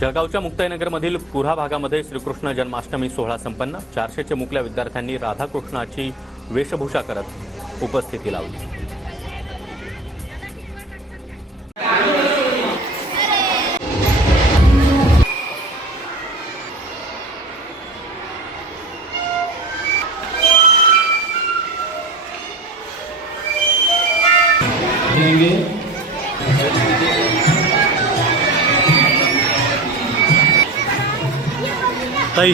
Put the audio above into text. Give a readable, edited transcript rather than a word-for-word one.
जळगावच्या मुक्ताईनगरमधील पुरा भागामध्ये श्रीकृष्ण जन्माष्टमी सोहळा संपन्न। 400च्या मुकल्या विद्यार्थ्यांनी राधाकृष्णाची वेशभूषा करत उपस्थिती लावली। ताई